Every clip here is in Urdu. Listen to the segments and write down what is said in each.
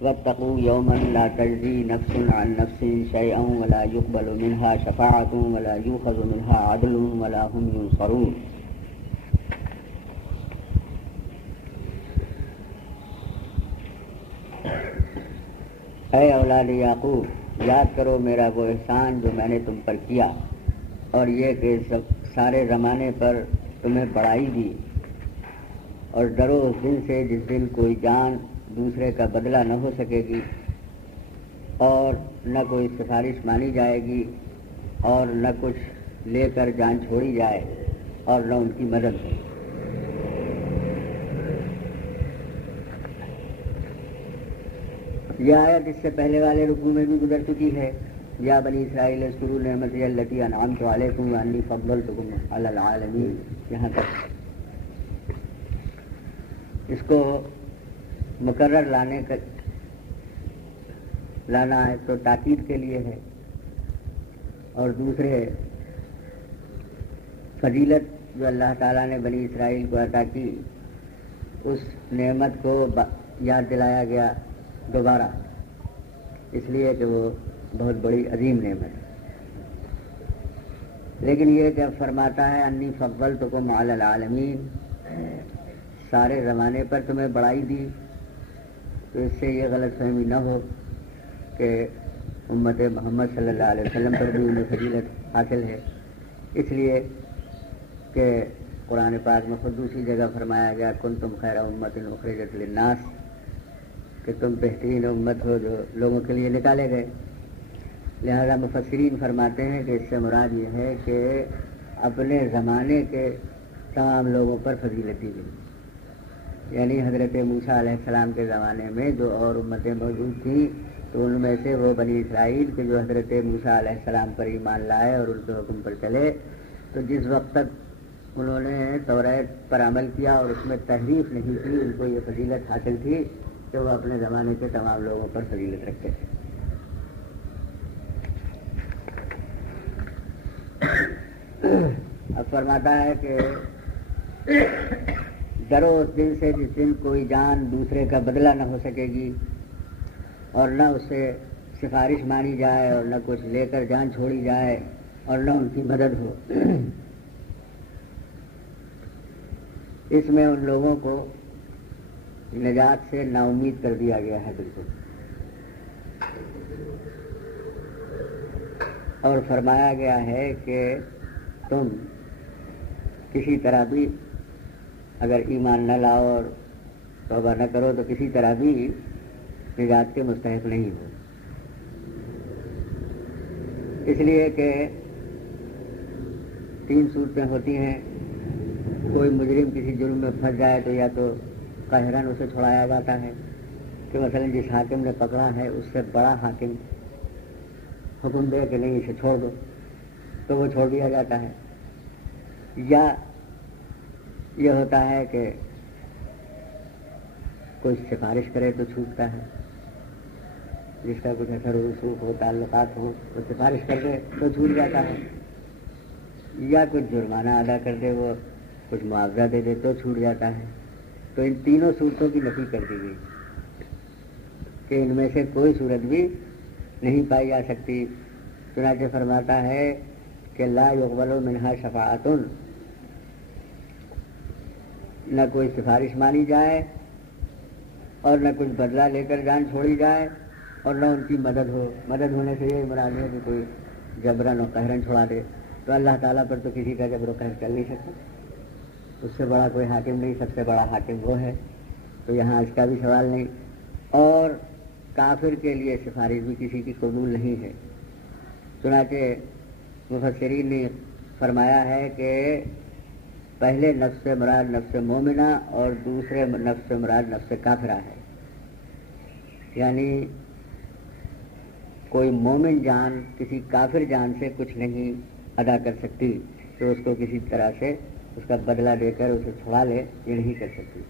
واتقوا یوما لا تجزی نفس عن نفس شیئا ولا يقبل منها شفاعة ولا يؤخذ منها عدل ولا هم ينصرون۔ اے اولاد یعقوب، یاد کرو میرا وہ احسان جو میں نے تم پر کیا، اور یہ کہ سارے زمانے پر تمہیں بڑائی دی، اور ڈرو اس دن سے جس دن کوئی جان دوسرے کا بدلہ نہ ہو سکے گی، اور نہ کوئی سفارش مانی جائے گی، اور نہ کچھ لے کر جان چھوڑی جائے، اور نہ ان کی مدد ہو۔ یہ آیت اس سے پہلے والے رکوع میں بھی گزر چکی ہے۔ یا بنی اسرائیل اذکروا نعمتی التی انعمت علیکم وانی فضلتکم علی العالمین، یہاں تک۔ اس کو مقرر لانا ہے تو تاکید کے لیے ہے، اور دوسرے فضیلت جو اللہ تعالیٰ نے بنی اسرائیل کو عطا کی، اس نعمت کو یاد دلایا گیا دوبارہ، اس لیے کہ وہ بہت بڑی عظیم نعمت ہے۔ لیکن یہ جب فرماتا ہے انی فضلتکم علی العالمین، سارے زمانے پر تمہیں بڑائی دی، تو اس سے یہ غلط فہمی نہ ہو کہ امت محمد صلی اللہ علیہ وسلم پر بھی انہیں فضیلت حاصل ہے، اس لیے کہ قرآن پاک میں خود دوسری جگہ فرمایا گیا کنتم خیر امت اخرجت للناس، کہ تم بہترین امت ہو جو لوگوں کے لیے نکالے گئے۔ لہذا مفسرین فرماتے ہیں کہ اس سے مراد یہ ہے کہ اپنے زمانے کے تمام لوگوں پر فضیلت دی گئی، یعنی حضرت موسیٰ علیہ السلام کے زمانے میں جو اور امتیں موجود تھیں، تو ان میں سے وہ بنی اسرائیل کے جو حضرت موسیٰ علیہ السلام پر ایمان لائے اور ان کے حکم پر چلے، تو جس وقت تک انہوں نے توریت پر عمل کیا اور اس میں تحریف نہیں کی، ان کو یہ فضیلت حاصل تھی کہ وہ اپنے زمانے کے تمام لوگوں پر فضیلت رکھتے تھے۔ اب فرماتا ہے کہ ڈرو اس دن سے جس دن کوئی جان دوسرے کا بدلہ نہ ہو سکے گی، اور نہ اس سے سفارش مانی جائے، اور نہ کچھ لے کر جان چھوڑی جائے، اور نہ ان کی مدد ہو۔ اس میں ان لوگوں کو نجات سے نا امید کر دیا گیا ہے بالکل، اور فرمایا گیا ہے کہ تم کسی طرح بھی اگر ایمان نہ لاؤ اور توبہ نہ کرو تو کسی طرح بھی نجات کے مستحق نہیں ہو، اس لیے کہ 3 صورتیں ہوتی ہیں۔ کوئی مجرم کسی جرم میں پھنس جائے تو یا تو قہراً اسے چھڑایا جاتا ہے کہ مثلا جس حاکم نے پکڑا ہے اس سے بڑا حاکم حکم دے کہ نہیں اسے چھوڑ دو، تو وہ چھوڑ دیا جاتا ہے، یا یہ ہوتا ہے کہ کوئی سفارش کرے تو چھوٹتا ہے، جس کا کچھ اثر و رسوخ ہو، تعلقات ہو، وہ سفارش کر دے تو چھوٹ جاتا ہے، یا کچھ جرمانہ ادا کر دے، وہ کچھ معاوضہ دے دے تو چھوٹ جاتا ہے۔ تو ان تینوں صورتوں کی نفی کر دی گئی کہ ان میں سے کوئی صورت بھی نہیں پائی جا سکتی۔ چنانچہ فرماتا ہے کہ لا یقبل منہا شفاعۃ، نہ کوئی سفارش مانی جائے، اور نہ کچھ بدلہ لے کر جان چھوڑی جائے، اور نہ ان کی مدد ہو۔ مدد ہونے سے یہ مراد ہے کہ کوئی جبراً و قہراً چھڑا دے، تو اللہ تعالیٰ پر تو کسی کا جبر و قہر چل نہیں سکتا، اس سے بڑا کوئی حاکم نہیں، سب سے بڑا حاکم وہ ہے، تو یہاں اس کا بھی سوال نہیں۔ اور کافر کے لیے سفارش بھی کسی کی قبول نہیں ہے۔ چنانچہ مفسرین نے فرمایا ہے کہ پہلے نفس سے مراد نفس مومنہ اور دوسرے نفس سے مراد نفس کافرہ ہے، یعنی کوئی مومن جان کسی کافر جان سے کچھ نہیں ادا کر سکتی، تو اس کو کسی طرح سے اس کا بدلہ دے کر اسے چھڑا لے، یہ نہیں کر سکتی،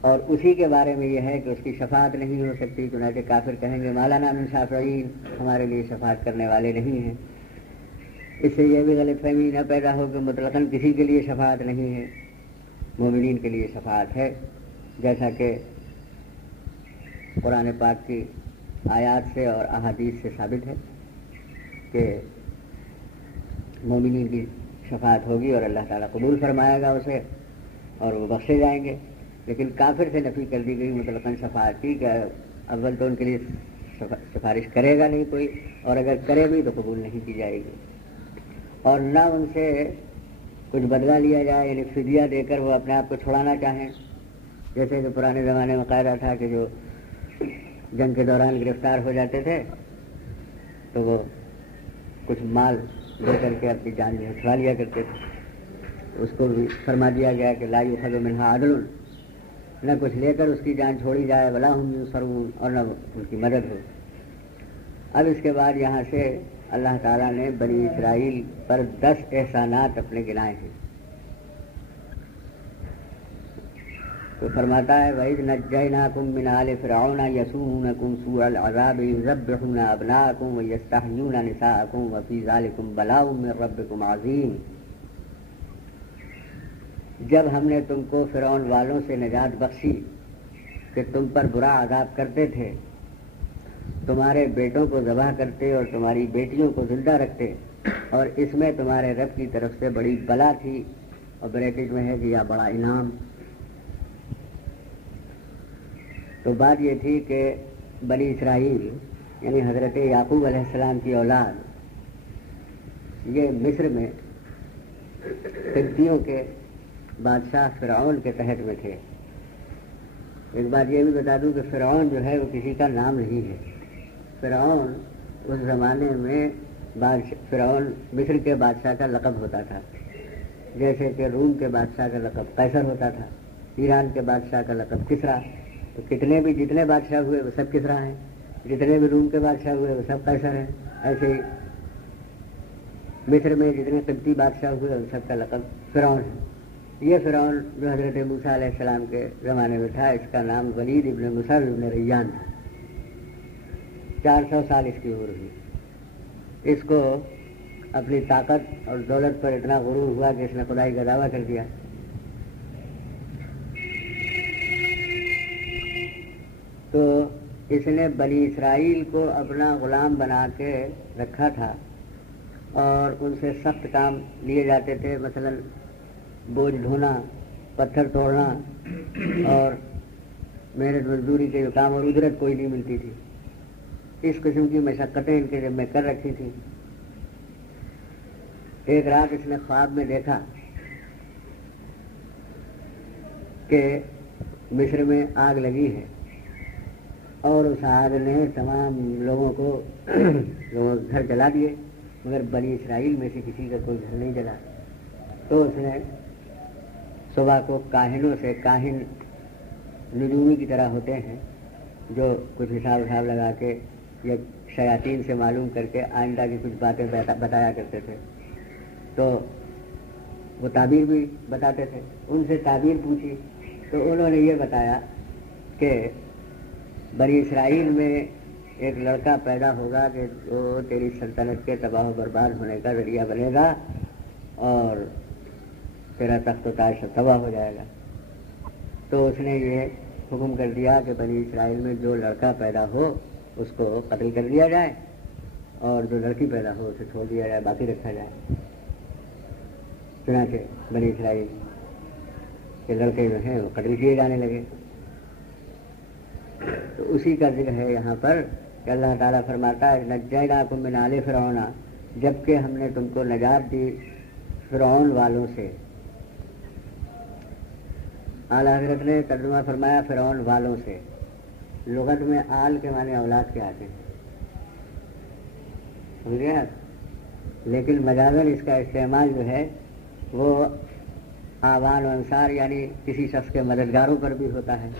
اور اسی کے بارے میں یہ ہے کہ اس کی شفاعت نہیں ہو سکتی۔ چنانچہ کافر کہیں گے مولانا من شافعین، ہمارے لیے شفاعت کرنے والے نہیں ہیں۔ اس سے یہ بھی غلط فہمی نہ پیدا ہو کہ مطلقاً کسی کے لیے شفاعت نہیں ہے، مومنین کے لیے شفاعت ہے، جیسا کہ قرآن پاک کی آیات سے اور احادیث سے ثابت ہے کہ مومنین کی شفاعت ہوگی اور اللہ تعالیٰ قبول فرمائے گا اسے اور وہ بخشے جائیں گے. لیکن کافر سے نفی کر دی گئی مطلقاً شفاعت کی کہ اول تو ان کے لیے سفارش کرے گا نہیں کوئی، اور اگر کرے بھی تو قبول نہیں کی جائے گی، اور نہ ان سے کچھ بدلہ لیا جائے، یعنی فدیہ دے کر وہ اپنے آپ کو چھڑانا چاہیں. جیسے کہ پرانے زمانے میں قاعدہ تھا کہ جو جنگ کے دوران گرفتار ہو جاتے تھے تو وہ کچھ مال دے کر کے اپنی جان جو چھڑا لیا کرتے تھے. اس کو بھی فرما دیا گیا کہ لا یؤخذ منها عدل، نہ کچھ لے کر اس کی جان چھوڑی جائے، ولا هم ينصرون، اور نہ ان کی مدد ہو. اب اس کے بعد یہاں سے اللہ تعالیٰ نے بنی اسرائیل پر 10 احسانات اپنے گنائے ہیں. تو فرماتا ہے وَإِذْ نَجَّيْنَاكُم مِّنْ آلِ فِرْعَوْنَ يَسُومُونَكُمْ سُوءَ الْعَذَابِ يُذَبِّحُونَ أَبْنَاءَكُمْ وَيَسْتَحْيُونَ نِسَاءَكُمْ وَفِي ذَلِكُمْ بَلَاءٌ مِّن رَّبِّكُمْ عَظِيمٌ. جب ہم نے تم کو فرعون والوں سے نجات بخشی کہ تم پر برا عذاب کرتے تھے، تمہارے بیٹوں کو ذبح کرتے اور تمہاری بیٹیوں کو زندہ رکھتے، اور اس میں تمہارے رب کی طرف سے بڑی بلا تھی، اور بریکٹ میں ہے کہ یا بڑا انعام. تو بات یہ تھی کہ بنی اسرائیل یعنی حضرت یعقوب علیہ السلام کی اولاد یہ مصر میں قبطیوں کے بادشاہ فرعون کے تحت میں تھے. ایک بات یہ بھی بتا دوں کہ فرعون جو ہے وہ کسی کا نام نہیں ہے. فرعون اس زمانے میں فرعون مصر کے بادشاہ کا لقب ہوتا تھا، جیسے کہ روم کے بادشاہ کا لقب قیصر ہوتا تھا، ایران کے بادشاہ کا لقب کسریٰ. تو جتنے بادشاہ ہوئے وہ سب کسریٰ ہیں، جتنے بھی روم کے بادشاہ ہوئے وہ سب قیصر ہیں. ایسے ہی مصر میں جتنے قبطی بادشاہ ہوئے ان سب کا لقب فرعون ہے. یہ فرعون جو حضرت موسیٰ علیہ السلام کے زمانے میں تھا، اس کا نام ولید ابن مسر ابن ریان تھا. 400 سال اس کی عمر ہوئی. اس کو اپنی طاقت اور دولت پر اتنا غرور ہوا کہ اس نے خدائی کا دعویٰ کر دیا. تو اس نے بنی اسرائیل کو اپنا غلام بنا کے رکھا تھا اور ان سے سخت کام لیے جاتے تھے، مثلا بوجھ ڈھونا، پتھر توڑنا اور محنت مزدوری کے کام، اور اجرت کوئی نہیں ملتی تھی. اس قسم کی مشقتیں ان کے ذمہ کر رکھی تھیں. ایک رات اس نے خواب میں دیکھا کہ مصر میں آگ لگی ہے اور اس آگ نے تمام لوگوں گھر جلا دیے، مگر بنی اسرائیل میں سے کسی کا کوئی گھر نہیں جلا. تو اس نے صبح کو کاہنوں سے، کاہن نجومی کی طرح ہوتے ہیں جو کچھ حساب لگا کے یا شیاطین سے معلوم کر کے آئندہ کی کچھ باتیں بتایا کرتے تھے، تو وہ تعبیر بھی بتاتے تھے. ان سے تعبیر پوچھی تو انہوں نے یہ بتایا کہ بنی اسرائیل میں ایک لڑکا پیدا ہوگا کہ وہ تیری سلطنت کے تباہ و برباد ہونے کا ذریعہ بنے گا اور تیرا تخت و تاج سب تباہ ہو جائے گا. تو اس نے یہ حکم کر دیا کہ بنی اسرائیل میں جو لڑکا پیدا ہو اس کو قتل کر دیا جائے اور جو لڑکی پیدا ہو اسے چھوڑ دیا جائے، باقی رکھا جائے. چنانچہ بنی اسرائیل کے لڑکے جو ہیں وہ قتل کیے جانے لگے. تو اسی کا ذکر ہے یہاں پر کہ اللہ تعالیٰ فرماتا ہے نجیناکم من آل فرعون، جبکہ ہم نے تم کو نجات دی فرعون والوں سے. اعلیٰ حضرت نے ترجمہ فرمایا فرعون والوں سے. لغت میں آل کے معنی اولاد کے آتے ہیں، سمجھ گئے آپ، لیکن مجازن اس کا استعمال جو ہے وہ آوان و انصار یعنی کسی شخص کے مددگاروں پر بھی ہوتا ہے.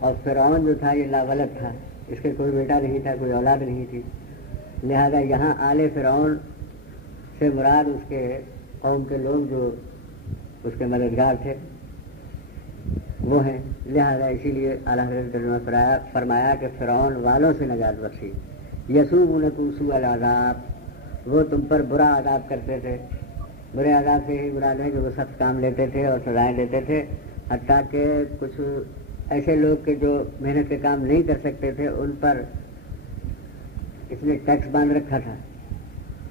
اور فرعون جو تھا یہ لاولد تھا، اس کے کوئی بیٹا نہیں تھا، کوئی اولاد نہیں تھی، لہذا یہاں آل فرعون سے مراد اس کے قوم کے لوگ جو اس کے مددگار تھے وہ ہیں. لہذا اسی لیے اعلیٰ حضرت نے فرمایا کہ فرعون والوں سے نجات بخشی. یسومونکم سوء العذاب، وہ تم پر برا عذاب کرتے تھے. برے عذاب سے یہی مراد ہے کہ وہ سخت کام لیتے تھے اور سزائیں دیتے تھے، حتیٰ کہ کچھ ایسے لوگ کے جو محنت کے کام نہیں کر سکتے تھے ان پر اس نے ٹیکس باندھ رکھا تھا،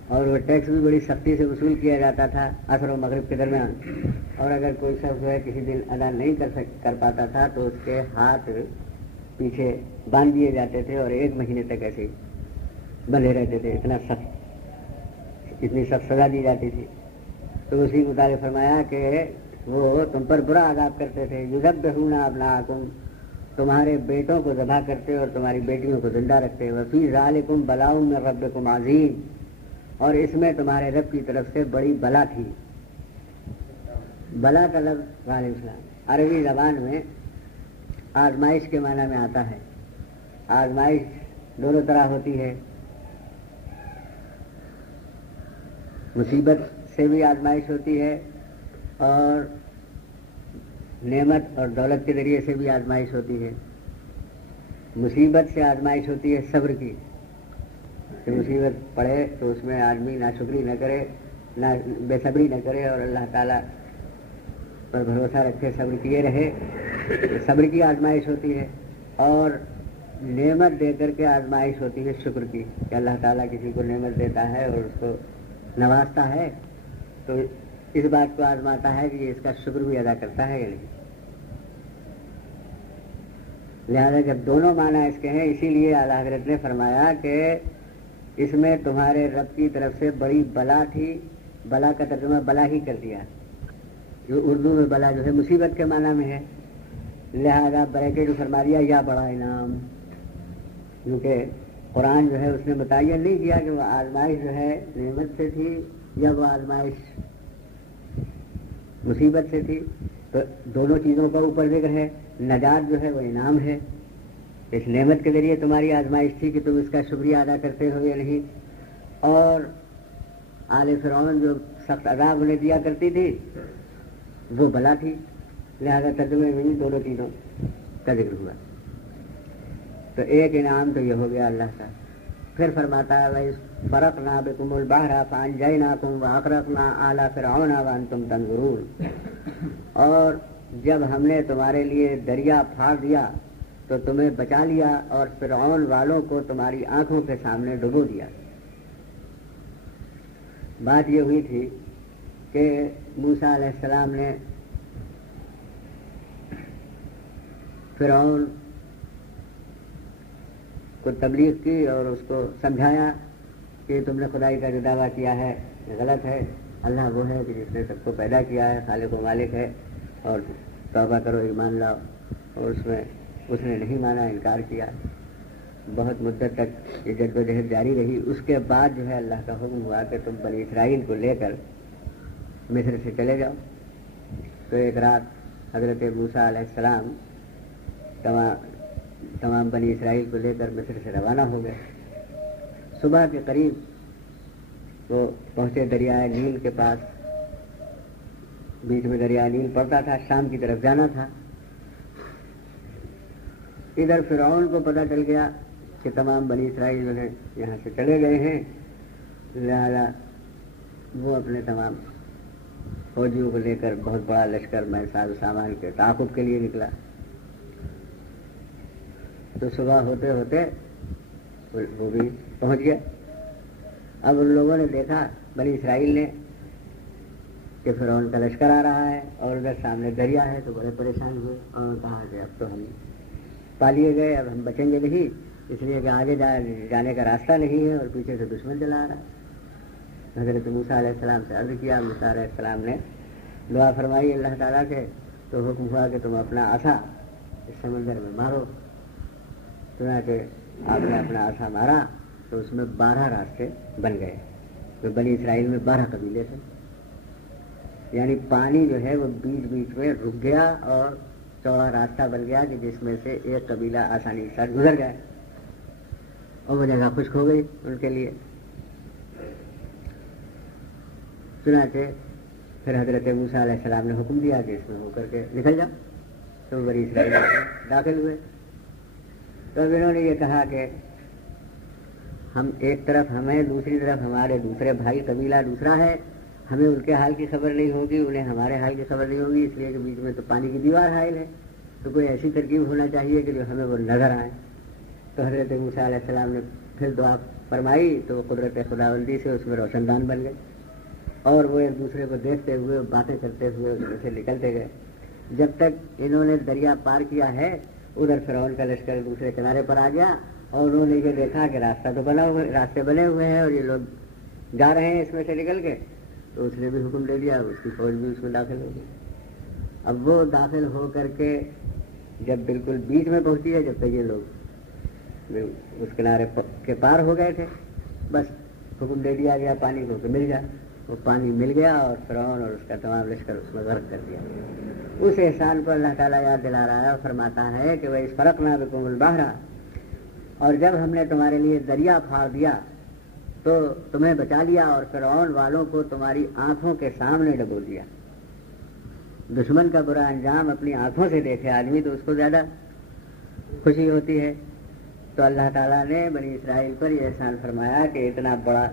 اور وہ ٹیکس بھی بڑی سختی سے وصول کیا جاتا تھا عصر و مغرب کے درمیان، اور اگر کوئی شخص جو ہے کسی دن ادا نہیں کر پاتا تھا تو اس کے ہاتھ پیچھے باندھ دیے جاتے تھے اور 1 مہینے تک ایسے ہی بندھے رہتے تھے، اتنی سخت سزا دی جاتی تھی۔ تو اسی مطالعہ فرمایا کہ وہ تم پر برا عذاب کرتے تھے، یذبحون ابناءکم، تمہارے بیٹوں کو ذبح کرتے اور تمہاری بیٹیوں کو زندہ رکھتے، وفی ذالکم بلاء من ربکم عظیم، اور اس میں تمہارے رب کی طرف سے بڑی بلا تھی۔ بلا کا لفظ علیہ السلام عربی زبان میں آزمائش کے معنی میں آتا ہے۔ آزمائش دونوں طرح ہوتی ہے، مصیبت سے بھی آزمائش ہوتی ہے اور نعمت اور دولت کے ذریعے سے بھی آزمائش ہوتی ہے۔ مصیبت سے آزمائش ہوتی ہے صبر کی، کہ مصیبت پڑے تو اس میں آدمی ناشکری نہ کرے، نہ بے صبری نہ کرے اور اللہ تعالیٰ پر بھروسہ رکھے، صبر کیے رہے، صبر کی آزمائش ہوتی ہے۔ اور نعمت دے کر کے آزمائش ہوتی ہے شکر کی، کہ اللہ تعالیٰ کسی کو نعمت دیتا ہے اور اس کو نوازتا ہے تو اس بات کو آزماتا ہے کہ یہ اس کا شکر بھی ادا کرتا ہے یا نہیں۔ لہذا جب دونوں معنی اس کے ہیں، اسی لیے اعلیٰ حضرت نے فرمایا کہ اس میں تمہارے رب کی طرف سے بڑی بلا تھی۔ بلا کا ترجمہ بلا ہی کر دیا، جو اردو میں بلا جو ہے مصیبت کے معنی میں ہے، لہذا بریکٹ فرما دیا یا بڑا انعام، کیونکہ قرآن جو ہے اس نے متعین نہیں کیا کہ وہ آزمائش جو ہے نعمت سے تھی یا وہ آزمائش مصیبت سے تھی، تو دونوں چیزوں کا اوپر ذکر ہے۔ نجات جو ہے وہ انعام ہے، اس نعمت کے ذریعے تمہاری آزمائش تھی کہ تم اس کا شکریہ ادا کرتے ہو یا نہیں، اور آل فرعون جو سخت عذاب انہیں دیا کرتی تھی وہ بلا تھی، لہذا ترجمے میں دونوں چیزوں کا ذکر ہوا۔ تو ایک انعام تو یہ ہو گیا اللہ کا۔ پھر فرماتا ہے وَإِذْ فَرَقْنَا بِكُمُ الْبَحْرَ فَأَنْجَيْنَاكُمْ وَأَغْرَقْنَا آلَ فِرْعَوْنَ وَأَنْتُمْ تَنظُرُونَ، اور جب ہم نے تمہارے لیے دریا پھاڑ دیا تو تمہیں بچا لیا اور فرعون والوں کو تمہاری آنکھوں کے سامنے ڈبو دیا۔ بات یہ ہوئی تھی کہ موسیٰ علیہ السلام نے فرعون کو تبلیغ کی اور اس کو سمجھایا کہ تم نے خدائی کا جو دعویٰ کیا ہے غلط ہے، اللہ وہ ہے کہ جس نے سب کو پیدا کیا ہے، خالق و مالک ہے، اور توبہ کرو، ایمان لاؤ، اور اس نے نہیں مانا، انکار کیا۔ بہت مدت تک یہ جدوجہد جاری رہی۔ اس کے بعد جو ہے اللہ کا حکم ہوا کہ تم بنی اسرائیل کو لے کر مصر سے چلے جاؤ۔ تو ایک رات حضرت موسیٰ علیہ السلام تمام بنی اسرائیل کو لے کر مصر سے روانہ ہو گئے۔ صبح کے قریب وہ پہنچے دریائے نیل کے پاس، بیچ میں دریائے نیل پڑتا تھا، شام کی طرف جانا تھا۔ ادھر فرعون کو پتہ چل گیا کہ تمام بنی اسرائیل جو ہے یہاں سے چلے گئے ہیں، لہذا وہ اپنے تمام فوجیوں کو لے کر بہت بڑا لشکر میں ساز و سامان کے تعاقب کے لیے نکلا۔ تو صبح ہوتے ہوتے وہ بھی پہنچ گیا۔ اب ان لوگوں نے دیکھا، بنی اسرائیل نے، کہ فرعون کا لشکر آ رہا ہے اور ادھر سامنے دریا ہے، تو بڑے پریشان ہوئے اور کہا کہ اب تو ہم پا لیے گئے، اب ہم بچیں گے نہیں، اس لیے کہ آگے جانے کا راستہ نہیں ہے اور پیچھے سے دشمن چلا آ رہا ہے۔ حضرت موسیٰ علیہ السلام سے عرض کیا، موسیٰ علیہ السلام نے دعا فرمائی اللہ تعالیٰ سے، تو حکم ہوا کہ تم اپنا عصا اس سمندر میں مارو۔ چنانچہ آپ نے اپنا عصا مارا تو اس میں 12 راستے بن گئے۔ تو بنی اسرائیل میں 12 قبیلے تھے، یعنی پانی جو ہے وہ بیچ بیچ میں رک گیا اور چوڑا راستہ بن گیا کہ جس میں سے ایک قبیلہ آسانی سے گزر گئے اور وہ جگہ خشک ہو گئی ان کے لیے۔ چنانچہ پھر حضرت موسیٰ علیہ السلام نے حکم دیا کہ اس میں ہو کر کے نکل جاؤ، تو بنی اسرائیل داخل ہوئے۔ تو اب انہوں نے یہ کہا کہ ہم ایک طرف ہمیں، دوسری طرف ہمارے دوسرے بھائی قبیلہ دوسرا ہے، ہمیں ان کے حال کی خبر نہیں ہوگی، انہیں ہمارے حال کی خبر نہیں ہوگی، اس لیے کہ بیچ میں تو پانی کی دیوار حائل ہے، تو کوئی ایسی ترکیب ہونا چاہیے کہ جو ہمیں وہ نظر آئے. تو حضرت موسیٰ علیہ السلام نے پھر دعا فرمائی تو وہ قدرت خداوندی سے اس میں روشن دان بن گئے اور وہ ایک دوسرے کو دیکھتے ہوئے باتیں کرتے ہوئے اس میں سے نکلتے گئے. جب تک انہوں نے دریا پار کیا ہے ادھر فرعون کا لشکر دوسرے کنارے پر آ گیا اور انہوں نے یہ دیکھا کہ راستے بنے ہوئے ہیں اور یہ لوگ جا رہے ہیں اس میں سے نکل کے. تو اس نے بھی حکم دے دیا, اس کی فوج بھی اس میں داخل ہو گئی. اب وہ داخل ہو کر کے جب بالکل بیچ میں پہنچی ہے, جب تک یہ لوگ اس کنارے کے پار ہو گئے تھے, بس حکم دے دیا گیا پانی کو کہ مل جائے. وہ پانی مل گیا اور فرعون اور اس کا تمام لشکر اس میں غرق کر دیا. اس احسان کو اللہ تعالیٰ یاد دلا رہا ہے اور فرماتا ہے کہ وَإِذْ فَرَقْنَا بِكُمُ الْبَحْرَ, اور جب ہم نے تمہارے لیے دریا پھاڑ دیا تو تمہیں بچا لیا اور فرعون والوں کو تمہاری آنکھوں کے سامنے ڈبو دیا. دشمن کا برا انجام اپنی آنکھوں سے دیکھے آدمی تو اس کو زیادہ خوشی ہوتی ہے. تو اللہ تعالیٰ نے بنی اسرائیل پر یہ احسان فرمایا کہ اتنا بڑا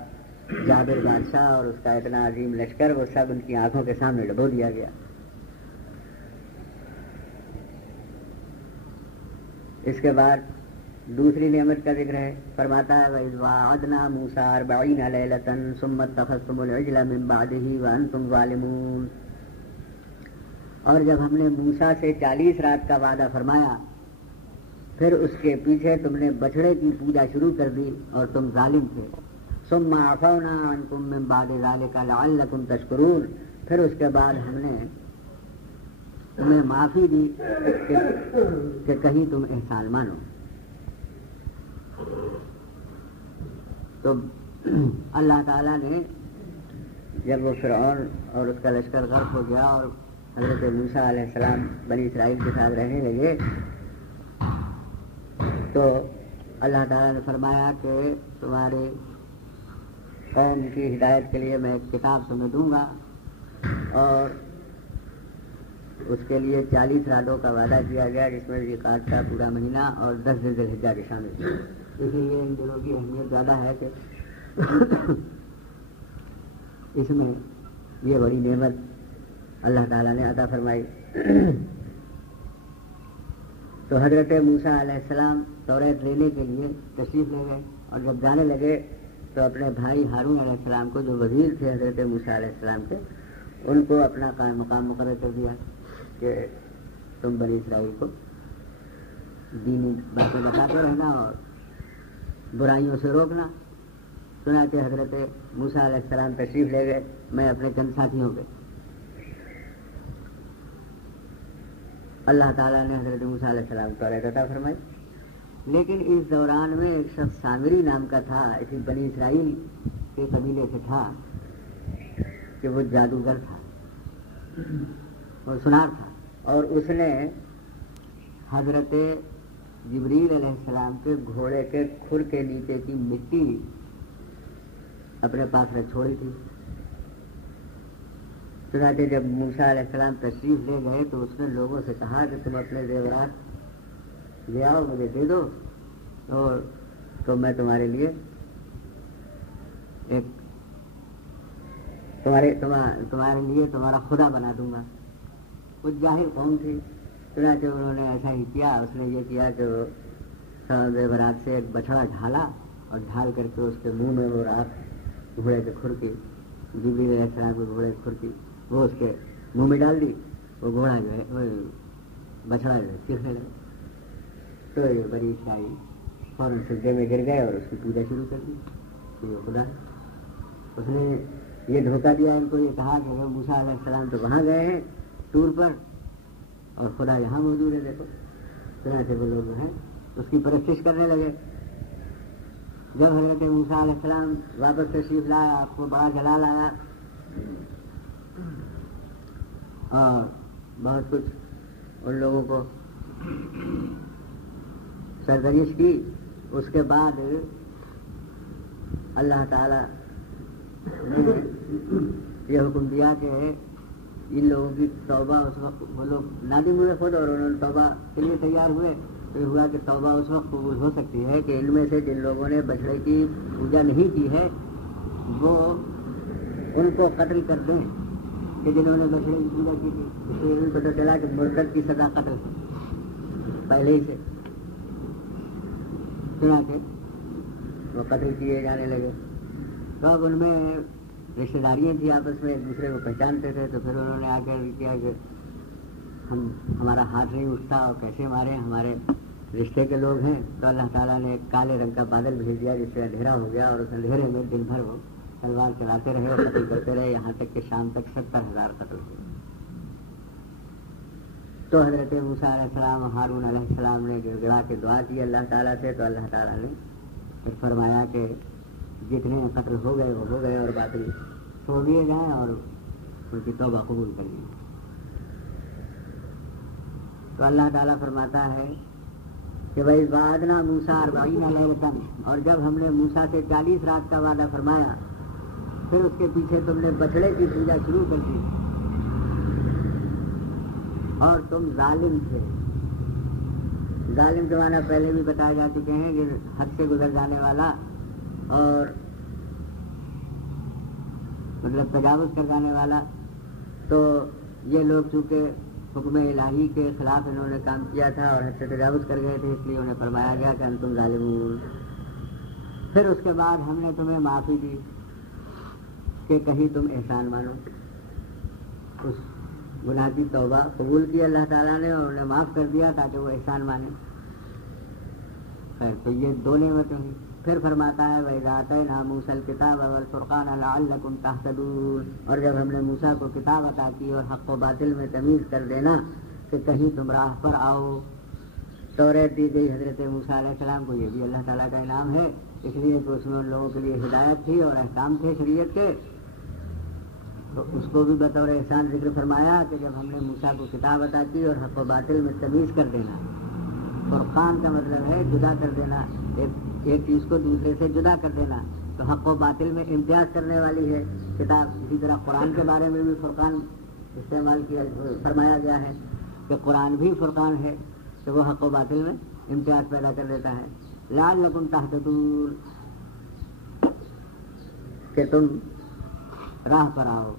جابر بادشاہ اور اس کا اتنا عظیم لشکر وہ سب ان کی آنکھوں کے سامنے ڈبو دیا گیا. اس کے بعد دوسری نعمت کا ذکر ہے. فرماتا ہے وَإِذْ وَعَدْنَا مُوسَىٰ 40 لَيْلَةً ثُمَّ اتَّخَذْتُمُ الْعِجْلَ مِن بَعْدِهِ وَأَنْتُمْ ظَالِمُونَ, اور جب ہم نے موسیٰ سے 40 رات کا وعدہ فرمایا پھر اس کے پیچھے تم نے بچڑے کی پوجا شروع کر دی اور تم ظالم تھے. ثُمَّ عَفَوْنَا عَنْكُم مِّن بَعْدِ ذَلِكَ لَعَلَّكُمْ تَشْكُرُونَ, پھر اس کے بعد ہم نے تمہیں معافی دی کہ کہیں تم احسان مانو. تو اللہ تعالیٰ نے جب وہ فرعون اور اس کا لشکر غرق ہو گیا اور حضرت موسیٰ علیہ السلام بنی اسرائیل کے ساتھ رہنے لگے تو اللہ تعالیٰ نے فرمایا کہ تمہاری قوم کی ہدایت کے لیے میں ایک کتاب تمہیں دوں گا اور اس کے لیے 40 راتوں کا وعدہ کیا گیا جس میں ذوالقعدہ کا پورا مہینہ اور 10 ذی الحجہ کے شامل تھے. اسی لیے ان دنوں کی اہمیت زیادہ ہے کہ اس میں یہ بڑی نعمت اللہ تعالیٰ نے عطا فرمائی. تو حضرت موسیٰ علیہ السلام توریت لینے کے لیے تشریف لے گئے اور جب جانے لگے تو اپنے بھائی ہارون علیہ السلام کو جو وزیر تھے حضرت موسیٰ علیہ السلام کے, ان کو اپنا قائم مقام مقرر کر دیا کہ تم بنی اسرائیل کو دینی باتیں بتاتے رہنا اور برائیوں سے روکنا. سنا کہ حضرت موسیٰ علیہ السلام تشریف لے گئے, میں اپنے چند ساتھیوں کے. اللہ تعالیٰ نے حضرت موسیٰ علیہ السلام کو عطا فرمائی, لیکن اس دوران میں ایک شخص سامری نام کا تھا, اسی بنی اسرائیل کے قبیلے سے تھا کہ وہ جادوگر تھا اور سنار تھا, اور اس نے حضرت جبریل علیہ السلام کے گھوڑے کے کھر کے نیچے کی مٹی اپنے پاس رکھ چھوڑی تھی. چنانچہ جب موسیٰ علیہ السلام تشریف لے گئے تو اس نے لوگوں سے کہا کہ تم اپنے زیورات لے آؤ, مجھے دے دو, اور تو میں تمہارے لیے ایک تمہارے لیے تمہارا خدا بنا دوں گا. کچھ جاہل قوم تھی, چنانچہ انہوں نے ایسا ہی کیا. اس نے یہ کیا کہ وہ زیورات سے ایک بچڑا ڈھالا اور ڈھال کر کے اس کے منہ میں وہ راکھ گھوڑے کے کھر کی, جبریل علیہ السلام کے گھوڑے کے کھر کی وہ اس کے منہ میں ڈال دی. وہ گھوڑا جو ہے بچڑا جو ہے چیخنے لگا. تو یہ بڑی اسرائیل فوراً سجدے میں گر گئے اور اس کی پوجا شروع کر دی کہ یہ خدا. اس نے یہ دھوکہ دیا ان کو, یہ کہا کہ اگر موسیٰ علیہ السلام تو وہاں گئے ہیں ٹور پر اور خدا یہاں موجود ہے, دیکھو. چنانچہ وہ لوگ جو ہیں اس کی پرستش کرنے لگے. جب حضرت موسیٰ علیہ السلام واپس تشریف لایا, آپ کو بڑا جلال آیا اور بہت کچھ ان لوگوں کو سرزنش کی. اس کے بعد اللہ تعالیٰ نے یہ حکم دیا کہ ان لوگوں کی توبہ, اس وقت وہ لوگ نادم ہوئے خود اور انہوں نے توبہ کے لیے تیار ہوئے. پھر ہوا کہ توبہ اس وقت قبول ہو سکتی ہے کہ ان میں سے جن لوگوں نے بچڑے کی پوجا نہیں کی ہے وہ ان کو قتل کر دیں کہ جنہوں نے بچڑے کی پوجا کی تھی. اس لیے ان کو پتہ چلا کہ مرتد کی سزا قتل ہے. پہلے ہی سے چنانچہ وہ قتل کیے جانے لگے. تو اب ان میں رشتے داریاں تھیں آپس میں، ایک دوسرے کو پہچانتے تھے. تو پھر انہوں نے آ کر کیا کہ ہمارا ہاتھ نہیں اٹھتا اور کیسے مارے، ہمارے رشتے کے لوگ ہیں. تو اللہ تعالیٰ نے ایک کالے رنگ کا بادل بھیج دیا جس سے اندھیرا ہو گیا، اور اس اندھیرے میں دن بھر وہ تلوار چلاتے رہے اور قتل کرتے رہے، یہاں تک کہ شام تک 70,000 قتل ہوئے. تو حضرت موسیٰ علیہ السلام اور ہارون علیہ السلام نے گڑ گڑا کے دعا کی اللہ تعالیٰ سے. تو اللہ تعالیٰ نے پھر فرمایا کہ جتنے قتل ہو گئے وہ ہو گئے، اور باقی چھوڑ دیے جائیں اور ان کی توبہ قبول کر لی. تو اللہ تعالیٰ فرماتا ہے کہ بھائی وعدنا موسیٰ 40 لیلۃ، اور جب ہم نے موسیٰ سے 40 رات کا وعدہ فرمایا، پھر اس کے پیچھے تم نے بچڑے کی پوجا شروع کر دی اور تم ظالم تھے. ظالم کے معنی پہلے بھی بتائے جا چکے ہیں کہ حد سے گزر جانے والا اور مطلب تجاوز کر جانے والا. تو یہ لوگ چونکہ حکم الہی کے خلاف انہوں نے کام کیا تھا اور حد سے تجاوز کر گئے تھے، اس لیے انہیں فرمایا گیا کہ انتم ظالمون. پھر اس کے بعد ہم نے تمہیں معافی دی کہ کہیں تم احسان مانو. اس گناہ کی توبہ قبول کی اللہ تعالیٰ نے اور انہیں معاف کر دیا تاکہ وہ احسان مانے. خیر، تو یہ دو نعمتیں ہیں. پھر فرماتا ہے وَإِذَا آتَيْنَا مُوسَى الْكِتَابَ وَالْفُرْقَانَ لَعَلَّكُمْ تَهْتَدُونَ، اور جب ہم نے موسیٰ کو کتاب عطا کی اور حق و باطل میں تمیز کر دینا کہ کہیں تم راہ پر آؤ. توریت دی گئی حضرت موسیٰ علیہ السلام کو، یہ بھی اللہ تعالیٰ کا انعام ہے، اس لیے کہ اس میں ان لوگوں کے لیے ہدایت تھی اور احکام تھے شریعت کے. تو اس کو بھی بطور احسان ذکر فرمایا کہ جب ہم نے موسیٰ کو کتاب عطا کی اور حق و باطل میں تمیز کر دینا. فرقان کا مطلب ہے جدا کر دینا، ایک چیز کو دوسرے سے جدا کر دینا. تو حق و باطل میں امتیاز کرنے والی ہے کتاب. اسی طرح قرآن کے بارے میں بھی فرقان استعمال کیا فرمایا گیا ہے کہ قرآن بھی فرقان ہے، تو وہ حق و باطل میں امتیاز پیدا کر دیتا ہے. لعلکم تہتدون، کہ تم راہ پر آؤ.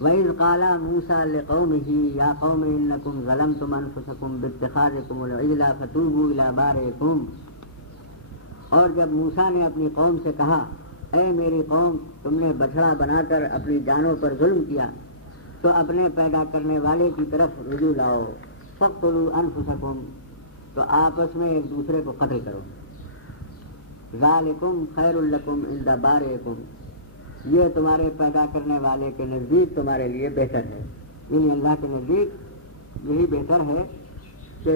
وَإِذْ قَالَ مُوسَىٰ لِقَوْمِهِ يَا قَوْمِ إِنَّكُمْ ظَلَمْتُمْ أَنفُسَكُمْ بِاتِّخَاذِكُمُ الْعِجْلَ فَتُوبُوا إِلَىٰ بَارِئِكُمْ، اور جب موسیٰ نے اپنی قوم سے کہا اے میری قوم، تم نے بچڑا بنا کر اپنی جانوں پر ظلم کیا، تو اپنے پیدا کرنے والے کی طرف رجوع لاؤ. فَاقْتُلُوا أَنفُسَكُمْ، تو آپس میں ایک دوسرے کو قتل کرو. ذَلِكُمْ خَيْرٌ لَكُمْ عِندَ بَارِئِكُمْ، یہ تمہارے پیدا کرنے والے کے نزدیک تمہارے لیے بہتر ہے. یعنی اللہ کے نزدیک یہی بہتر ہے کہ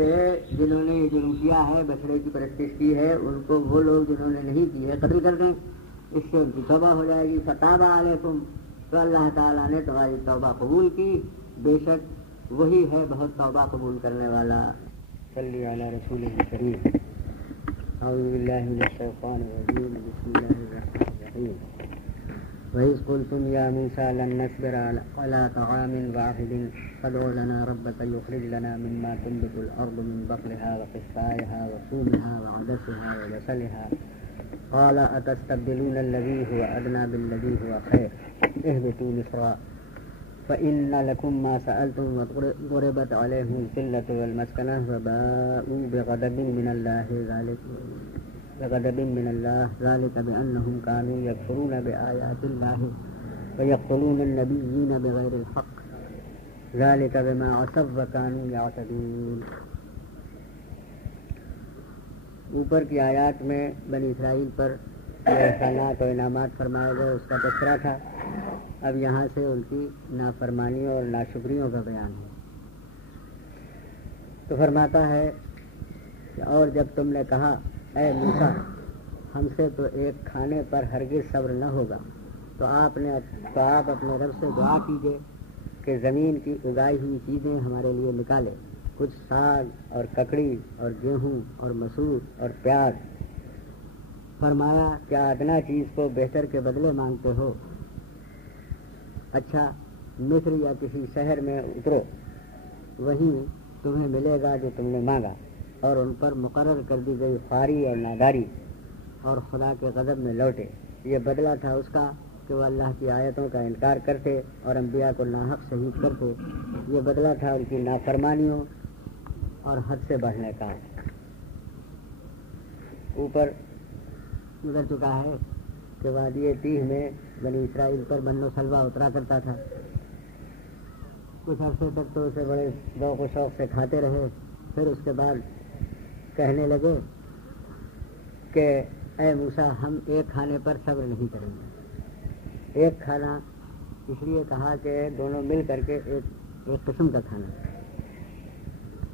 جنہوں نے یہ جرم کیا ہے، بچڑے کی پرستش کی ہے، ان کو وہ لوگ جنہوں نے نہیں کی ہے قتل کر دیں، اس سے ان کی توبہ ہو جائے گی. فتاب علیکم، تو اللہ تعالیٰ نے تمہاری توبہ قبول کی، بے شک وہی ہے بہت توبہ قبول کرنے والا. صلی علی رسول کریم. اعوذ باللہ من الشیطان الرجیم، بسم اللہ الرحمن الرحیم. وَإِذْ قُلْتُمْ يَا مُوسَىٰ لَن نَّصْبِرَ عَلَىٰ طَعَامٍ وَاحِدٍ فَادْعُ لَنَا رَبَّكَ يُخْرِجْ لَنَا مِمَّا تُنبِتُ الْأَرْضُ مِن بَقْلِهَا وَقِثَّائِهَا وَفُومِهَا وَعَدَسِهَا وَبَصَلِهَا قَالَ أَتَسْتَبْدِلُونَ الَّذِي هُوَ أَدْنَىٰ بِالَّذِي هُوَ خَيْرٌ اهْبِطُوا مِصْرًا فَإِنَّ لَكُم مَّا سَأَلْتُمْ وَضُرِبَتْ عَلَيْهِمُ الذِّلَّةُ وَالْمَسْكَنَةُ وَبَاءُوا بِغَضَبٍ مِّنَ اللَّهِ ذلك بأنهم كانوا يكفرون بآيات الله ويقتلون النبيين بغير الحق ذلك بما عصوا وكانوا يعتدون. اوپر کی آیات میں بنی اسرائیل پر احسانات و انعامات فرمائے گئے، اس کا تذکرہ تھا. اب یہاں سے ان کی نافرمانیوں اور ناشکریوں کا بیان ہے. تو فرماتا ہے کہ اور جب تم نے کہا اے موسیٰ، ہم سے تو ایک کھانے پر ہرگز صبر نہ ہوگا، تو آپ اپنے رب سے دعا کیجیے کہ زمین کی اگائی ہوئی چیزیں ہمارے لیے نکالے، کچھ ساگ اور ککڑی اور گیہوں اور مسور اور پیاز. فرمایا کیا ادنا چیز کو بہتر کے بدلے مانگتے ہو؟ اچھا، مصر یا کسی شہر میں اترو، وہیں تمہیں ملے گا جو تم نے مانگا. اور ان پر مقرر کر دی گئی خواری اور ناداری اور خدا کے غضب میں لوٹے. یہ بدلہ تھا اس کا کہ وہ اللہ کی آیتوں کا انکار کرتے اور انبیاء کو ناحق شہید کرتے. یہ بدلہ تھا ان کی نافرمانیوں اور حد سے بڑھنے کا اوپر گزر چکا ہے کہ وادی تیہ میں بنی اسرائیل پر من و سلوہ اترا کرتا تھا. کچھ عرصے تک تو اسے بڑے ذوق و شوق سے کھاتے رہے. پھر اس کے بعد کہنے لگے کہ اے موسیٰ ہم ایک کھانے پر صبر نہیں کریں گے. ایک کھانا اس لیے کہا کہ دونوں مل کر کے ایک قسم کا کھانا،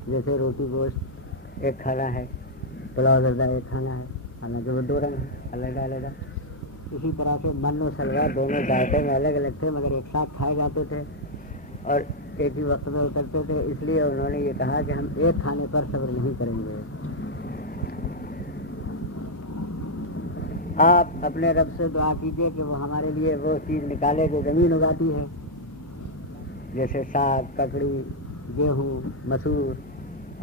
جیسے روٹی گوشت ایک کھانا ہے، پلاؤ زردہ ایک کھانا ہے، حالانکہ وہ دو رنگ ہیں علیحدہ علیحدہ. اسی طرح سے من و سلوہ دونوں ذائقے میں الگ الگ تھے مگر ایک ساتھ کھائے جاتے تھے اور ایک ہی وقت میں اترتے تھے. اس لیے انہوں نے یہ کہا کہ ہم ایک کھانے پر صبر نہیں کریں گے. آپ اپنے رب سے دعا کیجئے کہ وہ ہمارے لیے وہ چیز نکالے جو زمین اگاتی ہے، جیسے ساگ، ککڑی، گیہوں، مسور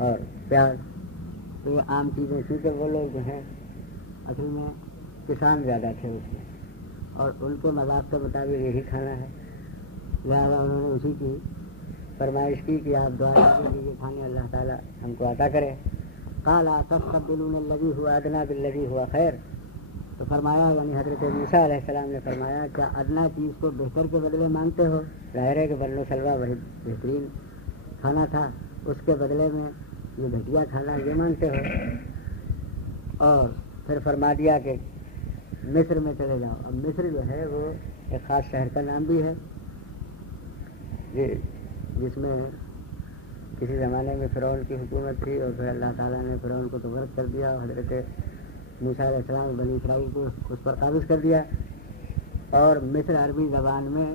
اور پیاز. تو یہ عام چیزیں، کیونکہ وہ لوگ جو ہیں اصل میں کسان زیادہ تھے اس میں اور ان کے مذاق کے مطابق یہی کھانا ہے. لہٰذا انہوں نے اسی کی فرمائش کی کہ آپ دعا کیجیے کہ یہ کھانے اللہ تعالیٰ ہم کو عطا کرے. قال تستبدلون الذی هو ادنی بالذی هو خیر. تو فرمایا، یعنی حضرت موسیٰ علیہ السلام نے فرمایا کیا ادنا چیز کو بہتر کے بدلے مانگتے ہو؟ ظاہر ہے کہ بن و سلوہ وہی بہترین کھانا تھا، اس کے بدلے میں یہ گھٹیا کھانا یہ مانگتے ہو. اور پھر فرما دیا کہ مصر میں چلے جاؤ. اب مصر جو ہے وہ ایک خاص شہر کا نام بھی ہے جس میں کسی زمانے میں فرعون کی حکومت تھی اور پھر اللہ تعالیٰ نے فرعون کو تو غرق کر دیا اور حضرت موسیٰ علیہ السلام بنی اسرائیل کو اس پر قابض کر دیا. اور مصر عربی زبان میں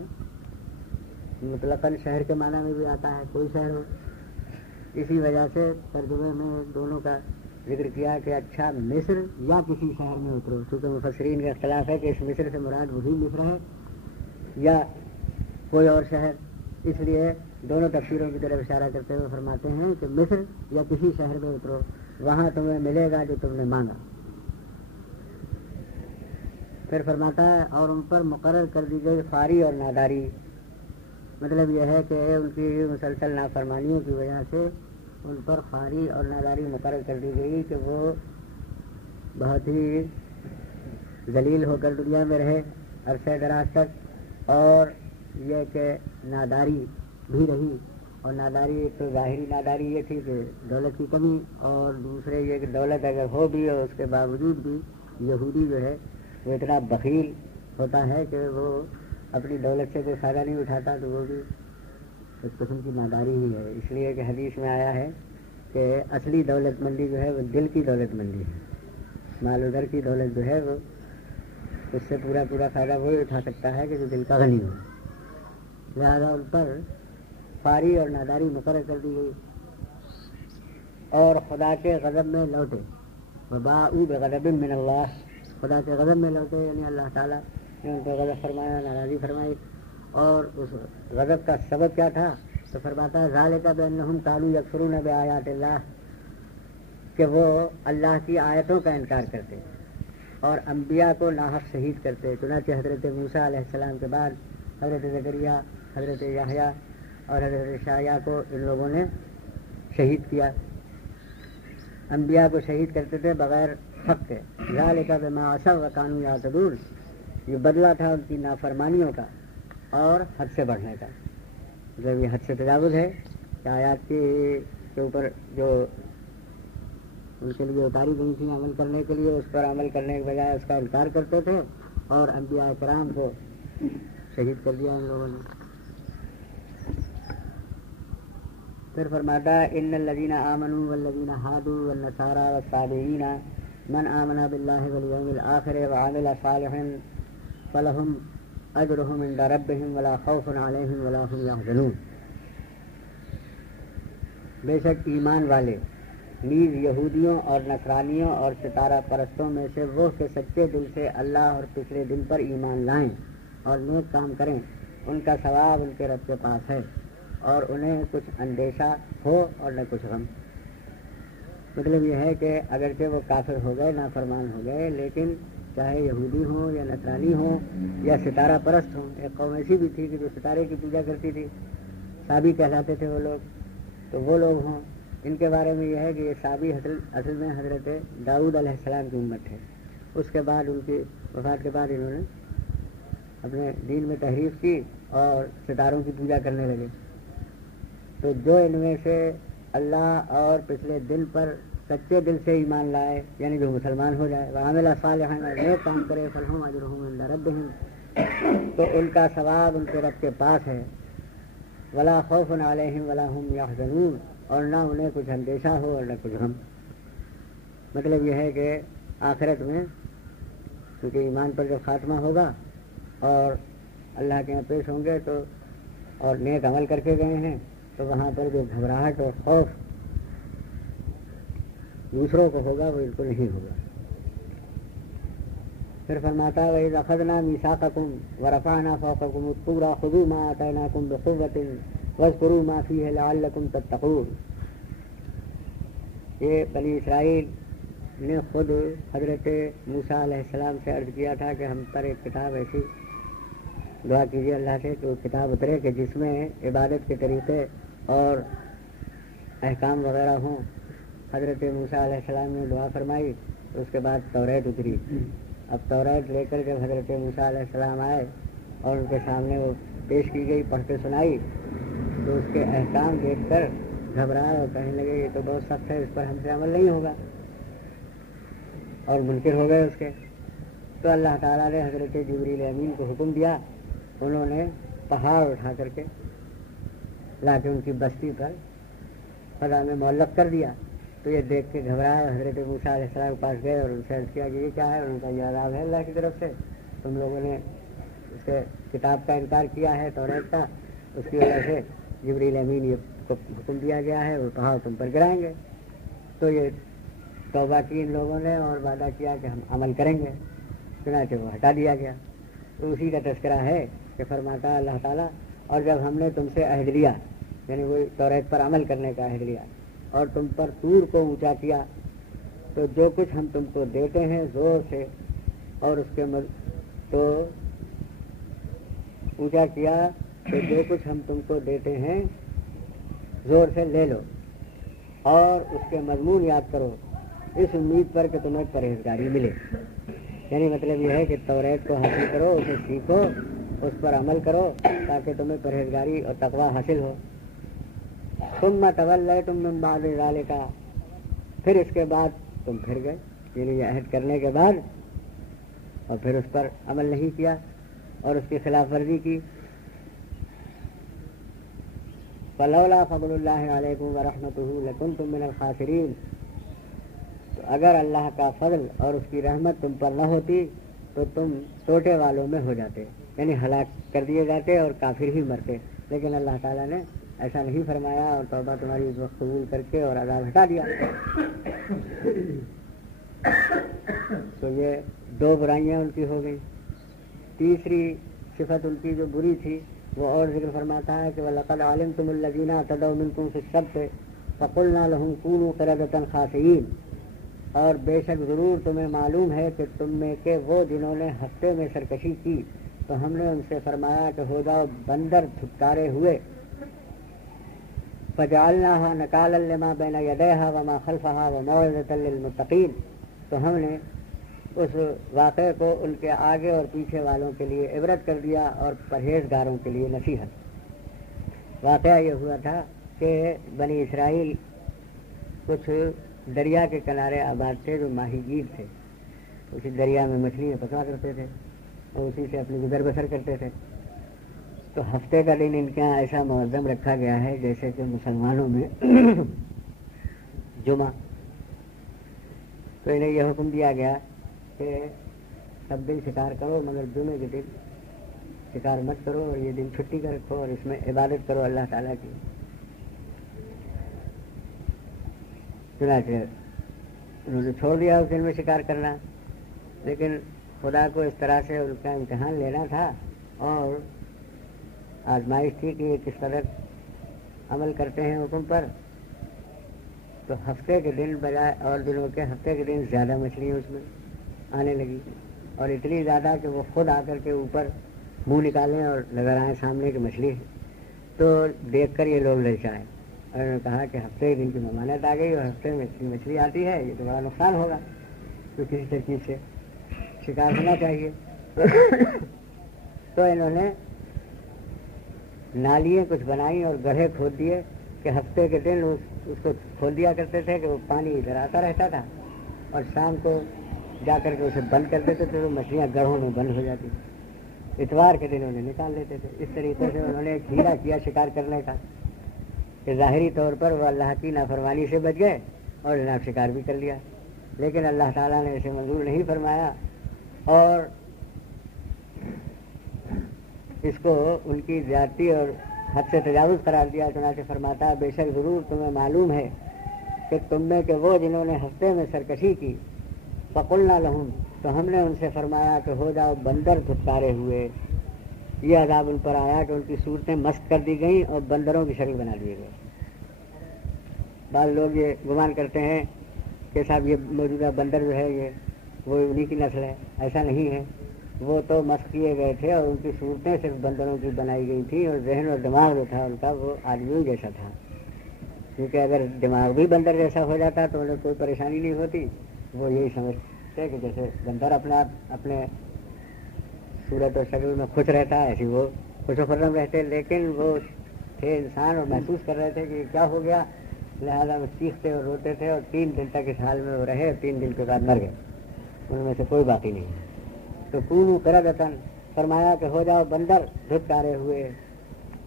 مطلقاً شہر کے معنی میں بھی آتا ہے، کوئی شہر ہو. اسی وجہ سے ترجمے میں دونوں کا ذکر کیا کہ اچھا مصر یا کسی شہر میں اترو، چونکہ مفسرین کا اختلاف ہے کہ اس مصر سے مراد وہی مصر ہے یا کوئی اور شہر. اس لیے دونوں تفسیروں کی طرف اشارہ کرتے ہوئے فرماتے ہیں کہ مصر یا کسی شہر میں اترو، وہاں تمہیں ملے گا جو تم نے مانگا. پھر فرماتا ہے اور ان پر مقرر کر دی گئی خواری اور ناداری. مطلب یہ ہے کہ ان کی مسلسل نافرمانیوں کی وجہ سے ان پر خواری اور ناداری مقرر کر دی گئی کہ وہ بہت ہی ذلیل ہو کر دنیا میں رہے عرصہ دراز تک. اور یہ کہ ناداری بھی رہی، اور ناداری ایک تو ظاہری ناداری یہ تھی کہ دولت کی کمی، اور دوسرے یہ کہ دولت اگر ہو بھی اور اس کے باوجود بھی یہودی جو ہے وہ اتنا بخیل ہوتا ہے کہ وہ اپنی دولت سے کوئی فائدہ نہیں اٹھاتا، تو وہ بھی ایک قسم کی ناداری ہی ہے. اس لیے کہ حدیث میں آیا ہے کہ اصلی دولت مندی جو ہے وہ دل کی دولت مندی ہے. مال و در کی دولت جو ہے وہ اس سے پورا فائدہ وہی اٹھا سکتا ہے کہ جو دل کا غنی ہو. لہذا ان پر خواری اور ناداری مقرر کر دی گئی اور خدا کے غضب میں لوٹے. وباءوا بغضب من اللہ، خدا کے غضب میں لوٹے، یعنی اللہ تعالیٰ نے ان پر غضب فرمایا، ناراضی فرمائی. اور اس غضب کا سبب کیا تھا؟ تو فرماتا ہے ذالک بانہم قالوا یکفرون بآیات اللہ، کہ وہ اللہ کی آیتوں کا انکار کرتے اور انبیاء کو ناحق شہید کرتے. چنانچہ حضرت موسیٰ علیہ السلام کے بعد حضرت زکریا، حضرت یحییٰ اور حضرت عیسیٰ کو ان لوگوں نے شہید کیا. انبیاء کو شہید کرتے تھے بغیر حق کے. ذالک بما عصوا وکانوا یعتدون، یہ بدلہ تھا ان کی نافرمانیوں کا اور حد سے بڑھنے کا. جب یہ حد سے تجاوز ہے کہ آیات کے اوپر جو ان کے لیے اتاری گئی تھی عمل کرنے کے لیے، اس پر عمل کرنے کے بجائے اس کا انکار کرتے تھے اور انبیاء کرام کو شہید کر دیا ان لوگوں نے. پھر فرماتا ان الذین آمنوا والذین ہادوا والنصارى والصابئین من آمن باللہ والیوم الآخر وعمل صالحا فلہم اجرہم عند ربہم ولا خوف علیہم ولا هم یحزنون. بے شک ایمان والے نیز یہودیوں اور نصرانیوں اور ستارہ پرستوں میں سے وہ کہ سچے دل سے اللہ اور پچھلے دن پر ایمان لائیں اور نیک کام کریں، ان کا ثواب ان کے رب کے پاس ہے اور انہیں کچھ اندیشہ ہو اور نہ کچھ غم. مطلب یہ ہے کہ اگرچہ وہ کافر ہو گئے، نافرمان ہو گئے، لیکن چاہے یہودی ہوں یا نصرانی ہوں یا ستارہ پرست ہوں. ایک قوم ایسی بھی تھی کہ جو ستارے کی پوجا کرتی تھی، صابی کہلاتے تھے وہ لوگ، تو وہ لوگ ہوں ان کے بارے میں یہ ہے کہ یہ صحابی اصل میں حضرت داؤد علیہ السلام کی امت ہے. اس کے بعد ان کی وفات کے بعد انہوں نے اپنے دین میں تحریف کی اور ستاروں کی پوجا کرنے لگے. تو جو ان میں سے اللہ اور پچھلے دن پر سچے دل سے ایمان لائے، یعنی جو مسلمان ہو جائے، وعمل صالحا، نیک کام کرے، فلہم اجرہم عند ربہم، تو ان کا ثواب ان کے رب کے پاس ہے. ولا خوف علیہم ولا هم یحزنون، اور نہ انہیں کچھ اندیشہ ہو اور نہ کچھ غم. مطلب یہ ہے کہ آخرت میں کیونکہ ایمان پر جو خاتمہ ہوگا اور اللہ کے یہاں پیش ہوں گے تو اور نیک عمل کر کے گئے ہیں، تو وہاں پر جو گھبراہٹ اور خوف دوسروں کو ہوگا وہ ان کو نہیں ہوگا. پھر فرماتا ہے وَإِذْ أَخَذْنَا مِيثَاقَكُمْ وَرَفَعْنَا فَوْقَكُمُ الطُّورَ خُذُوا مَا آتَيْنَاكُمْ بِقُوَّةٍ وَاذْكُرُوا مَا فِيهِ لَعَلَّكُمْ تَتَّقُونَ. یہ بنی اسرائیل نے خود حضرت موسیٰ علیہ السلام سے عرض کیا تھا کہ ہم پر ایک کتاب ایسی دعا کیجیے اللہ سے کہ وہ کتاب اترے کہ جس میں عبادت کے طریقے اور احکام وغیرہ ہوں. حضرت موسیٰ علیہ السلام نے دعا فرمائی، اس کے بعد توریت اتری. اب توریت لے کر جب حضرت موسیٰ علیہ السلام آئے اور ان کے سامنے وہ پیش کی گئی، پڑھ کے سنائی، تو اس کے احکام دیکھ کر گھبرائے اور کہنے لگے یہ تو بہت سخت ہے، اس پر ہم سے عمل نہیں ہوگا، اور منکر ہو گئے اس کے. تو اللہ تعالیٰ نے حضرت جبریل امین کو حکم دیا، انہوں نے پہاڑ اٹھا کر کے لا کے ان کی بستی پر فضا میں معلق کر دیا. تو یہ دیکھ کے گھبرائے، حضرت موسیٰ علیہ السلام کے پاس گئے اور ان سے عرض کیا کہ یہ کیا ہے؟ ان کا یہ عذاب ہے اللہ کی طرف سے، تم لوگوں نے اس کے کتاب کا انکار کیا ہے توریت کا، اس کی وجہ سے جبریل امین یہ حکم دیا گیا ہے وہ پہاڑ تم پر گرائیں گے. تو یہ توبہ کی ان لوگوں نے اور وعدہ کیا کہ ہم عمل کریں گے، چنانچہ وہ ہٹا دیا گیا. تو اسی کا تذکرہ ہے کہ فرماتا اللہ تعالیٰ اور جب ہم نے تم سے عہد لیا، یعنی وہ توریت پر عمل کرنے کا عہد لیا، اور تم پر طور کو اونچا کیا، تو جو کچھ ہم تم کو دیتے ہیں زور سے اور اس کے تو اونچا کیا تو جو کچھ ہم تم کو دیتے ہیں زور سے لے لو اور اس کے مضمون یاد کرو، اس امید پر کہ تمہیں پرہیزگاری ملے. یعنی مطلب یہ ہے کہ توریت کو حاصل کرو، اسے سیکھو، اس پر عمل کرو تاکہ تمہیں پرہیزگاری اور تقویٰ حاصل ہو. ثم تولیتم من بعد ذلک، پھر اس کے بعد تم پھر گئے، یعنی یہ عہد کرنے کے بعد اور پھر اس پر عمل نہیں کیا اور اس کی خلاف ورزی کی. فلولا فضل اللہ علیکم ورحمتہ لکنتم من الخاسرین، تو اگر اللہ کا فضل اور اس کی رحمت تم پر نہ ہوتی تو تم ٹوٹے والوں میں ہو جاتے، یعنی ہلاک کر دیے جاتے اور کافر ہی مرتے. لیکن اللہ تعالیٰ نے ایسا نہیں فرمایا اور توبہ تمہاری اس وقت قبول کر کے اور عذاب ہٹا دیا. تو یہ دو برائیاں ان کی ہو گئی. تیسری صفت ان کی جو بری تھی وہ اور ذکر فرماتا ہے کہ وَلَقَدْ عَلِمْتُمُ الَّذِينَ اعْتَدَوْا مِنْكُمْ فِي السَّبْتِ فَقُلْنَا لَهُمْ كُونُوا قِرَدَةً خَاسِئِينَ، اور بے شک ضرور تمہیں معلوم ہے کہ تم میں کے وہ جنہوں نے ہفتے میں سرکشی کی تو ہم نے ان سے فرمایا کہ ہو جاؤ بندر دھتکارے ہوئے. فَجَعَلْنَاهَا نَكَالًا لِمَا بَيْنَ يَدَيْهَا وَمَا خَلْفَهَا وَمَوْعِظَةً لِلْمُتَّقِينَ، تو ہم نے اس واقعے کو ان کے آگے اور پیچھے والوں کے لیے عبرت کر دیا اور پرہیزگاروں کے لیے نصیحت. واقعہ یہ ہوا تھا کہ بنی اسرائیل کچھ دریا کے کنارے آباد تھے جو ماہی گیر تھے، اسی دریا میں مچھلیاں پکڑا کرتے تھے اور اسی سے اپنی گزر بسر کرتے تھے. تو ہفتے کا دن ان کے یہاں ایسا منظم رکھا گیا ہے جیسے کہ مسلمانوں میں جمعہ. تو انہیں یہ حکم دیا گیا کہ سب دن شکار کرو مگر جمعے کے دن شکار مت کرو اور یہ دن چھٹی کا رکھو اور اس میں عبادت کرو اللہ تعالیٰ کی. چنانچہ انہوں نے چھوڑ دیا اس دن میں شکار کرنا، لیکن خدا کو اس طرح سے ان کا امتحان لینا تھا اور آزمائش تھی کہ یہ کس قدر عمل کرتے ہیں حکم پر. تو ہفتے کے دن بجائے اور دنوں کے ہفتے کے دن زیادہ مچھلیاں اس میں آنے لگی، اور اتنی زیادہ کہ وہ خود آ کر کے اوپر منہ نکالیں اور نظر آئیں سامنے کی مچھلی ہے. تو دیکھ کر یہ لوگ للچائے اور انہوں نے کہا کہ ہفتے ایک دن کی ممانعت آ گئی اور ہفتے میں مچھلی آتی ہے، یہ تو بڑا نقصان ہوگا، تو کسی ترکیب سے شکار ہونا چاہیے۔ تو انہوں نے نالیاں کچھ بنائی اور گڑھے کھود دیے کہ ہفتے کے دن اس کو کھول دیا کرتے تھے کہ وہ پانی ادھر آتا رہتا تھا، اور شام کو جا کر کے اسے بند کر دیتے تھے تو مچھلیاں گڑھوں میں بند ہو جاتی تھیں۔ اتوار کے دن انہیں نکال لیتے تھے۔ اس طریقے سے انہوں نے ایک ہیرا کیا شکار کرنے کا کہ ظاہری طور پر وہ اللہ کی نافرمانی سے بچ گئے اور جناب شکار بھی کر لیا، لیکن اللہ تعالیٰ نے اسے منظور نہیں فرمایا اور اس کو ان کی زیادتی اور حد سے تجاوز قرار دیا۔ چنانچہ فرماتا ہے بے شک ضرور تمہیں معلوم ہے کہ تم میں کہ وہ جنہوں نے ہفتے میں سرکشی کی، فقلنا لہم، تو ہم نے ان سے فرمایا کہ ہو جاؤ بندر دھتکارے ہوئے۔ یہ عذاب ان پر آیا کہ ان کی صورتیں مست کر دی گئیں اور بندروں کی شکل بنا دیے گئے۔ بعض لوگ یہ گمان کرتے ہیں کہ صاحب یہ موجودہ بندر جو ہے یہ وہ انہی کی نسل ہے، ایسا نہیں ہے، وہ تو مسخ کیے گئے تھے اور ان کی صورتیں صرف بندروں کی بنائی گئی تھیں، اور ذہن اور دماغ جو تھا ان کا وہ آدمیوں جیسا تھا، کیونکہ اگر دماغ بھی بندر جیسا ہو جاتا تو انہیں کوئی پریشانی نہیں ہوتی۔ وہ یہی سمجھتے کہ جیسے بندر اپنے آپ اپنے صورت اور شکل میں خوش رہتا ہے، ایسی وہ خوش و خرم رہتے، لیکن وہ تھے انسان اور محسوس کر رہے تھے کہ کیا ہو گیا، لہذا وہ چیختے اور روتے تھے، اور 3 دن تک اس حال میں وہ رہے اور 3 دن کے بعد مر گئے، ان میں سے کوئی باقی نہیں۔ تو کونوا قردۃ، فرمایا کہ ہو جاؤ بندر دھتکارے ہوئے،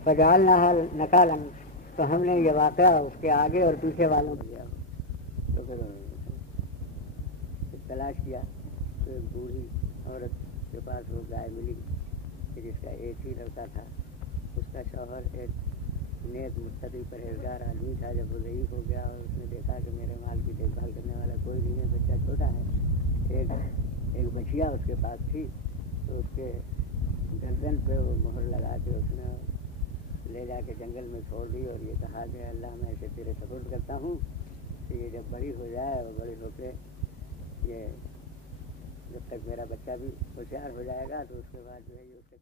فجعلناھا نکالا، تو ہم نے یہ واقعہ اس کے آگے اور پیچھے والوں کو دیا۔ تو پھر تلاش کیا تو ایک بوڑھی عورت کے پاس وہ گائے ملی کہ جس کا ایک ہی لڑکا تھا، اس کا شوہر ایک نیک متقی پرہیزگار آدمی تھا۔ جب وہ ضعیف ہو گیا اور اس نے دیکھا کہ میرے مال کی دیکھ بھال کرنے والا کوئی نہیں ہے، بچہ چھوٹا ہے، ایک بچیا اس کے پاس تھی، تو اس کے گردن پہ وہ مہر لگا کے اس نے لے جا کے جنگل میں چھوڑ دی، اور یہ کہا کہ اللہ میں اسے تیرے سپرد کرتا ہوں کہ یہ جب بڑی ہو جائے اور بڑی ہو کے یہ جب تک میرا بچہ بھی ہوشیار ہو جائے گا تو اس کے بعد جو ہے یہ اس کے